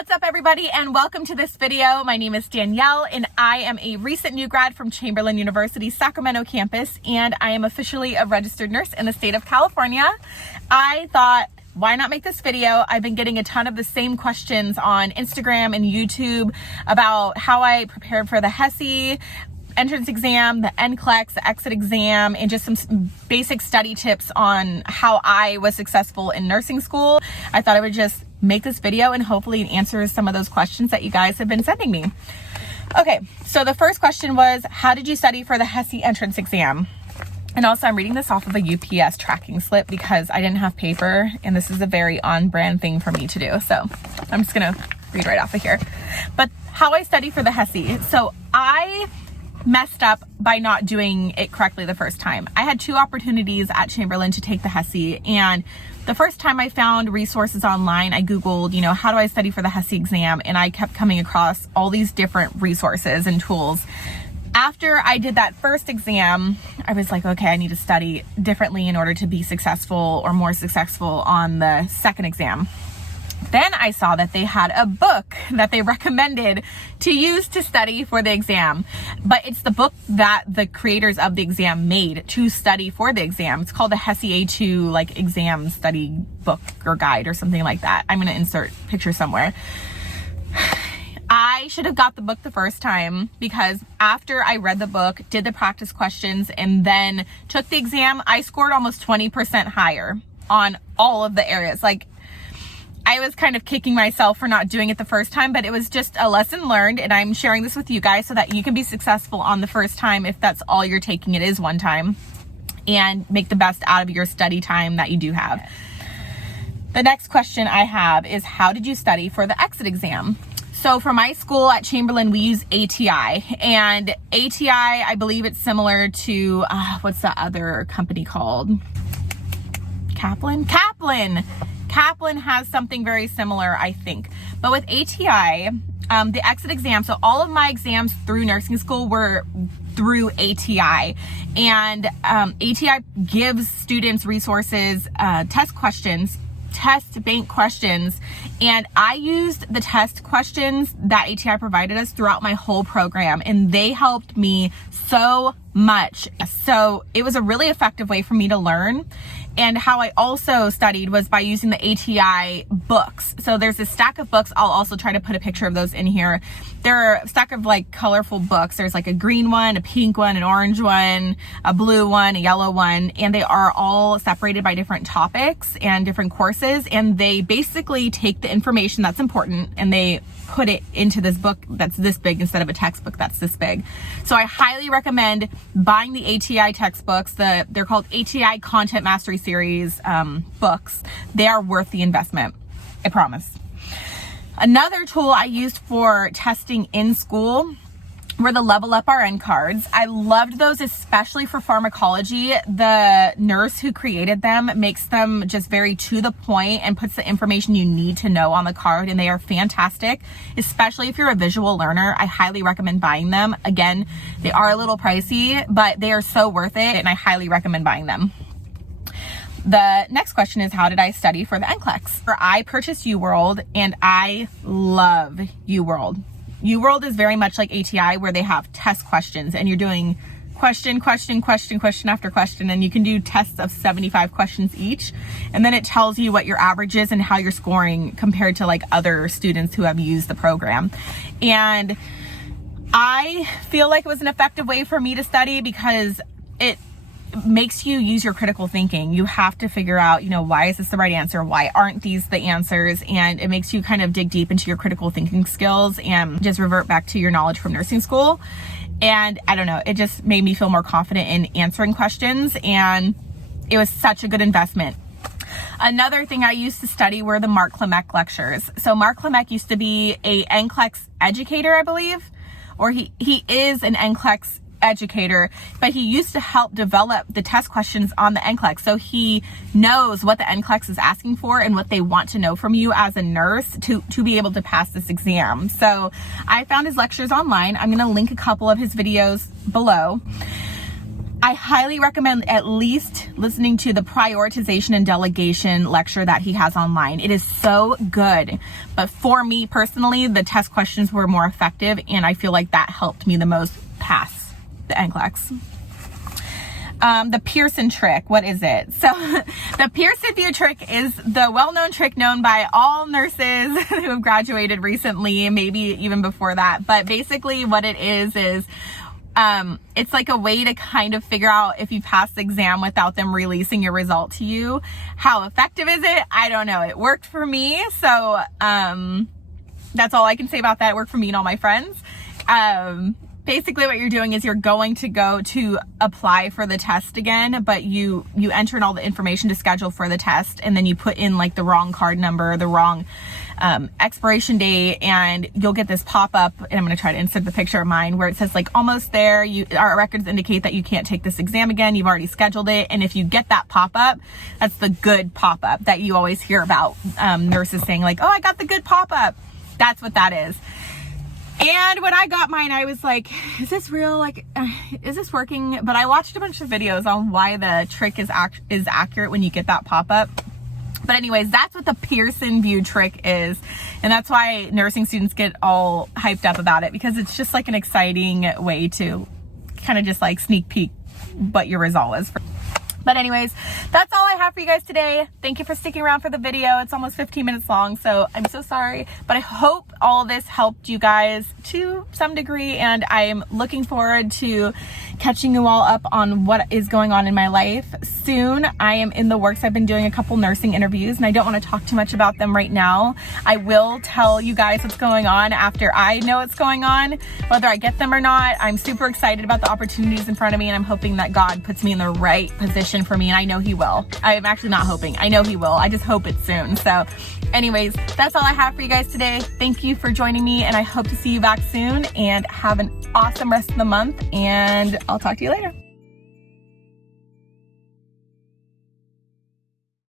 What's up everybody and welcome to this video. My name is Danielle and I am a recent new grad from Chamberlain University, Sacramento campus, and I am officially a registered nurse in the state of California. I thought, why not make this video? I've been getting a ton of the same questions on Instagram and YouTube about how I prepared for the HESI entrance exam, the NCLEX, the exit exam, and just some basic study tips on how I was successful in nursing school. I thought I would just make this video and hopefully it answers some of those questions that you guys have been sending me. Okay, so the first question was, how did you study for the HESI entrance exam? And also I'm reading this off of a UPS tracking slip because I didn't have paper and this is a very on-brand thing for me to do. So I'm just gonna read right off of here. But how I study for the HESI. So I messed up by not doing it correctly the first time. I had two opportunities at Chamberlain to take the HESI, and the first time I found resources online, I Googled, how do I study for the HESI exam? And I kept coming across all these different resources and tools. After I did that first exam, I was like, okay, I need to study differently in order to be successful or more successful on the second exam. Then I saw that they had a book that they recommended to use to study for the exam, but it's the book that the creators of the exam made to study for the exam. It's called the HESI A2 exam study book or guide or something like that. I'm gonna insert a picture somewhere. I should have got the book the first time because after I read the book, did the practice questions, and then took the exam, I scored almost 20% higher on all of the areas. I was kind of kicking myself for not doing it the first time, but it was just a lesson learned, and I'm sharing this with you guys so that you can be successful on the first time if that's all you're taking. It is one time, and make the best out of your study time that you do have. The next question I have is, how did you study for the exit exam? So for my school at Chamberlain, we use ATI, and ATI, I believe it's similar to, what's the other company called? Kaplan has something very similar, I think. But with ATI, the exit exam, so all of my exams through nursing school were through ATI. And ATI gives students resources, test questions, test bank questions, and I used the test questions that ATI provided us throughout my whole program, and they helped me so much. So it was a really effective way for me to learn. And how I also studied was by using the ATI books. So there's a stack of books. I'll also try to put a picture of those in here. There are a stack of colorful books. There's a green one, a pink one, an orange one, a blue one, a yellow one, and they are all separated by different topics and different courses. And they basically take the information that's important and they put it into this book that's this big instead of a textbook that's this big. So I highly recommend buying the ATI textbooks. They're called ATI Content Mastery Series books. They are worth the investment, I promise. Another tool I used for testing in school were the Level Up RN cards. I loved those, especially for pharmacology. The nurse who created them makes them just very to the point and puts the information you need to know on the card, and they are fantastic, especially if you're a visual learner. I highly recommend buying them. Again, they are a little pricey, but they are so worth it, and I highly recommend buying them. The next question is, how did I study for the NCLEX? I purchased UWorld, and I love UWorld. UWorld is very much like ATI, where they have test questions and you're doing question after question, and you can do tests of 75 questions each, and then it tells you what your average is and how you're scoring compared to other students who have used the program. And I feel like it was an effective way for me to study because it makes you use your critical thinking. You have to figure out, why is this the right answer? Why aren't these the answers? And it makes you kind of dig deep into your critical thinking skills and just revert back to your knowledge from nursing school. And I don't know, it just made me feel more confident in answering questions, and it was such a good investment. Another thing I used to study were the Mark Klimek lectures. So Mark Klimek used to be a NCLEX educator, I believe, or he is an NCLEX educator, but he used to help develop the test questions on the NCLEX. So he knows what the NCLEX is asking for and what they want to know from you as a nurse to be able to pass this exam. So I found his lectures online. I'm going to link a couple of his videos below. I highly recommend at least listening to the prioritization and delegation lecture that he has online. It is so good. But for me personally, the test questions were more effective, and I feel like that helped me the most pass the NCLEX. The Pearson trick, what is it? So the Pearson view trick is the well-known trick known by all nurses who have graduated recently, maybe even before that. But basically what it is it's like a way to kind of figure out if you passed the exam without them releasing your result to you. How effective is it? I don't know. It worked for me. So that's all I can say about that. It worked for me and all my friends. Basically what you're doing is you're going to go to apply for the test again, but you enter in all the information to schedule for the test, and then you put in like the wrong card number, the wrong expiration date, and you'll get this pop-up, and I'm going to try to insert the picture of mine where it says like almost there, our records indicate that you can't take this exam again, you've already scheduled it. And if you get that pop-up, that's the good pop-up that you always hear about, nurses saying like, oh, I got the good pop-up. That's what that is. And when I got mine, I was like, is this real? Like, is this working? But I watched a bunch of videos on why the trick is accurate when you get that pop-up. But anyways, that's what the Pearson view trick is. And that's why nursing students get all hyped up about it, because it's just like an exciting way to kind of just like sneak peek what your result was. But anyways, that's all I have for you guys today. Thank you for sticking around for the video. It's almost 15 minutes long, so I'm so sorry. But I hope all this helped you guys to some degree, and I'm looking forward to catching you all up on what is going on in my life soon. I am in the works. I've been doing a couple nursing interviews, and I don't want to talk too much about them right now. I will tell you guys what's going on after I know what's going on, whether I get them or not. I'm super excited about the opportunities in front of me, and I'm hoping that God puts me in the right position for me, and I know he will. I'm actually not hoping. I know he will. I just hope it's soon. So anyways, that's all I have for you guys today. Thank you for joining me, and I hope to see you back soon, and have an awesome rest of the month, and I'll talk to you later.